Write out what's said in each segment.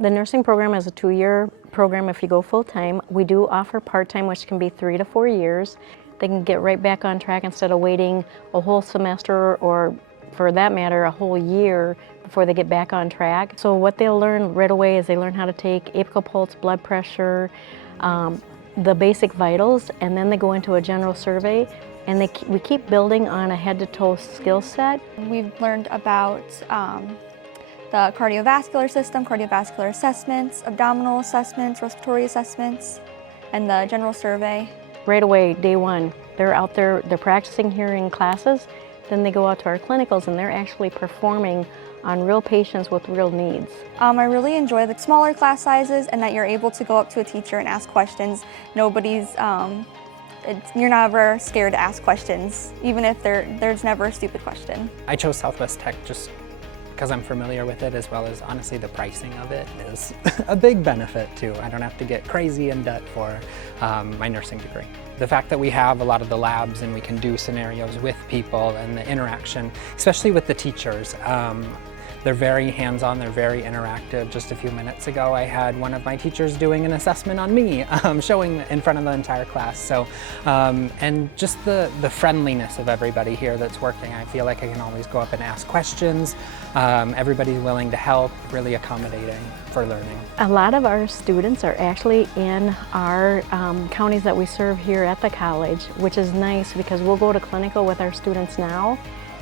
The nursing program is a 2-year program if you go full-time. We do offer part-time, which can be 3 to 4 years. They can get right back on track instead of waiting a whole semester or, for that matter, a whole year before they get back on track. So what they'll learn right away is they learn how to take apical pulse, blood pressure, the basic vitals, and then they go into a general survey, and we keep building on a head-to-toe skill set. We've learned about the cardiovascular system, cardiovascular assessments, abdominal assessments, respiratory assessments, and the general survey. Right away, day one, they're out there, they're practicing here in classes, then they go out to our clinicals and they're actually performing on real patients with real needs. I really enjoy the smaller class sizes and that you're able to go up to a teacher and ask questions. You're never scared to ask questions, even if there's never a stupid question. I chose Southwest Tech just because I'm familiar with it, as well as honestly the pricing of it is a big benefit too. I don't have to get crazy in debt for my nursing degree. The fact that we have a lot of the labs and we can do scenarios with people and the interaction, especially with the teachers, they're very hands-on, they're very interactive. Just a few minutes ago, I had one of my teachers doing an assessment on me, showing in front of the entire class. So, and just the friendliness of everybody here that's working. I feel like I can always go up and ask questions. Everybody's willing to help, really accommodating for learning. A lot of our students are actually in our counties that we serve here at the college, which is nice because we'll go to clinical with our students now,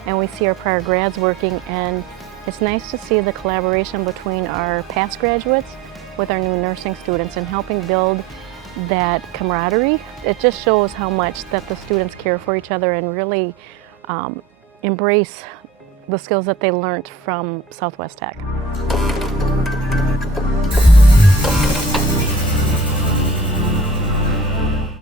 and we see our prior grads working, and it's nice to see the collaboration between our past graduates with our new nursing students and helping build that camaraderie. It just shows how much that the students care for each other and really embrace the skills that they learned from Southwest Tech.